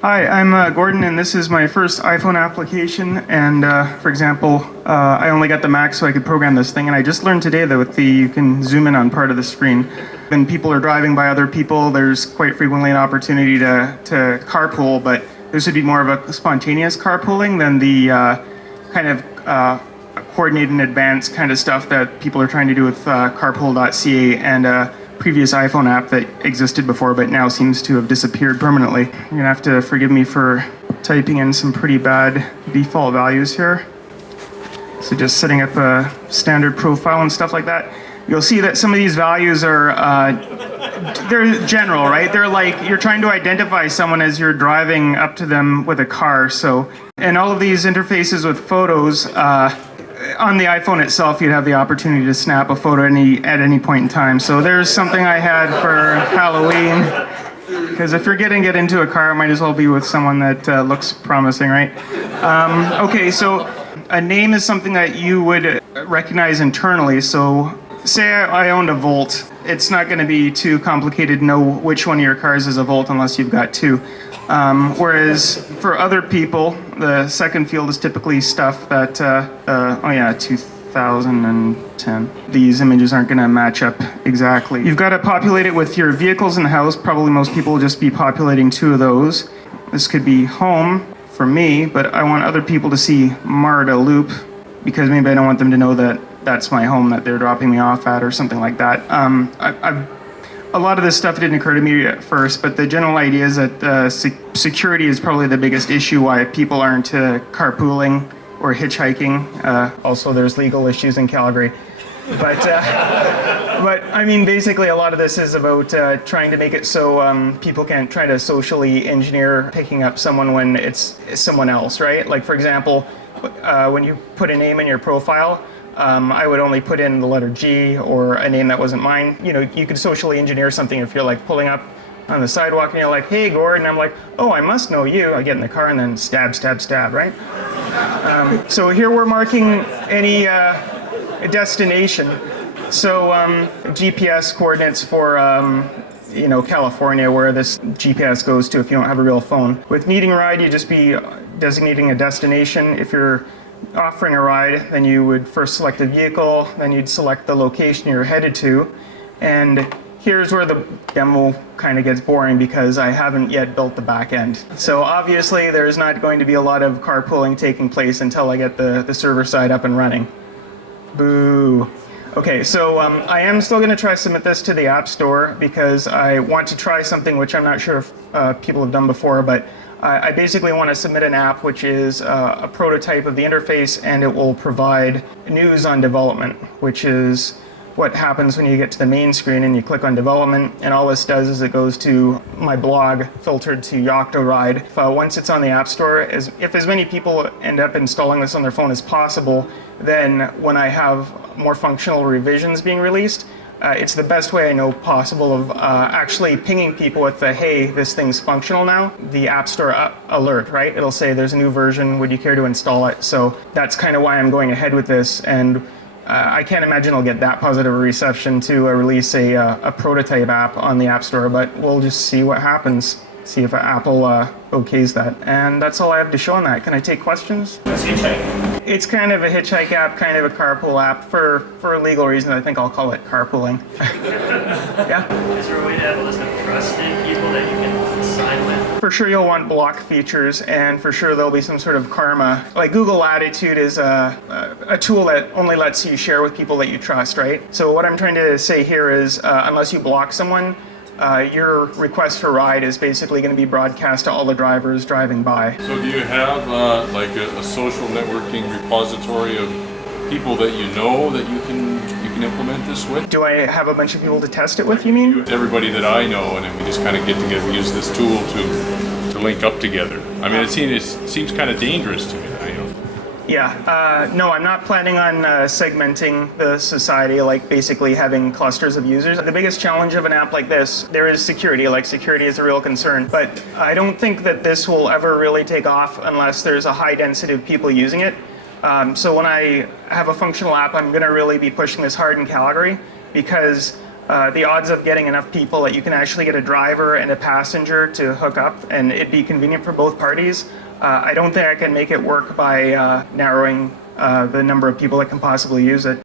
Hi, I'm Gordon, and this is my first iPhone application. And for example, I only got the Mac so I could program this thing. And I just learned today that you can zoom in on part of the screen. When people are driving by other people, there's quite frequently an opportunity to carpool, but this would be more of a spontaneous carpooling than the kind of coordinated and advanced kind of stuff that people are trying to do with carpool.ca and a previous iPhone app that existed before but now seems to have disappeared permanently. You're gonna have to forgive me for typing in some pretty bad default values here. So just setting up a standard profile and stuff like that. You'll see that some of these values are, they're general, right? They're like, you're trying to identify someone as you're driving up to them with a car. So, and all of these interfaces with photos, on the iPhone itself, you'd have the opportunity to snap a photo at any point in time. So there's something I had for Halloween. Because if you're getting it into a car, it might as well be with someone that looks promising, right? Okay, so a name is something that you would recognize internally. So say I owned a Volt. It's not going to be too complicated to know which one of your cars is a Volt unless you've got two. Whereas for other people, the second field is typically stuff that, 2010. These images aren't going to match up exactly. You've got to populate it with your vehicles in the house. Probably most people will just be populating two of those. This could be home for me, but I want other people to see Marta Loop because maybe I don't want them to know that that's my home that they're dropping me off at or something like that. A lot of this stuff didn't occur to me at first, but the general idea is that security is probably the biggest issue why people aren't carpooling or hitchhiking. Also, there's legal issues in Calgary. But I mean, basically, a lot of this is about trying to make it so people can't try to socially engineer picking up someone when it's someone else, right? Like, for example, when you put a name in your profile, I would only put in the letter G or a name that wasn't mine. You know, you could socially engineer something if you're like pulling up on the sidewalk and you're like, hey, Gordon. I'm like, oh, I must know you. I get in the car and then stab, stab, stab, right? So here we're marking any destination. So GPS coordinates for, California, where this GPS goes to if you don't have a real phone. With needing a ride, you'd just be designating a destination. If you're offering a ride, then you would first select a vehicle, then you'd select the location you're headed to. And here's where the demo kind of gets boring because I haven't yet built the back end. So obviously there's not going to be a lot of carpooling taking place until I get the server side up and running. Boo. Okay, so I am still going to try to submit this to the App Store because I want to try something which I'm not sure if people have done before, but I basically want to submit an app which is a prototype of the interface, and it will provide news on development, which is what happens when you get to the main screen and you click on development, and all this does is it goes to my blog filtered to yoctoRide. Once it's on the App Store, if as many people end up installing this on their phone as possible, then when I have more functional revisions being released, it's the best way I know possible of actually pinging people with the, hey, this thing's functional now, the App Store alert, right? It'll say there's a new version, would you care to install it? So that's kind of why I'm going ahead with this, and I can't imagine I'll get that positive a reception to release a prototype app on the App Store, but we'll just see what happens. See if Apple okays that. And that's all I have to show on that. Can I take questions? What's hitchhiking? It's kind of a hitchhike app, kind of a carpool app. For a legal reason, I think I'll call it carpooling. Yeah? Is there a way to have a list of trusted people that you can sign with? For sure you'll want block features, and for sure there'll be some sort of karma. Like Google Attitude is a tool that only lets you share with people that you trust, right? So what I'm trying to say here is unless you block someone, your request for ride is basically going to be broadcast to all the drivers driving by. So do you have like a social networking repository of people that you know that you can implement this with? Do I have a bunch of people to test it with, you mean? Everybody that I know, and then we just kind of get together, we use this tool to link up together. I mean, it seems kind of dangerous to me. Yeah, no, I'm not planning on segmenting the society, like basically having clusters of users. The biggest challenge of an app like this, there is security, like security is a real concern, but I don't think that this will ever really take off unless there's a high density of people using it. So when I have a functional app, I'm going to really be pushing this hard in Calgary because the odds of getting enough people that you can actually get a driver and a passenger to hook up and it'd be convenient for both parties, I don't think I can make it work by narrowing the number of people that can possibly use it.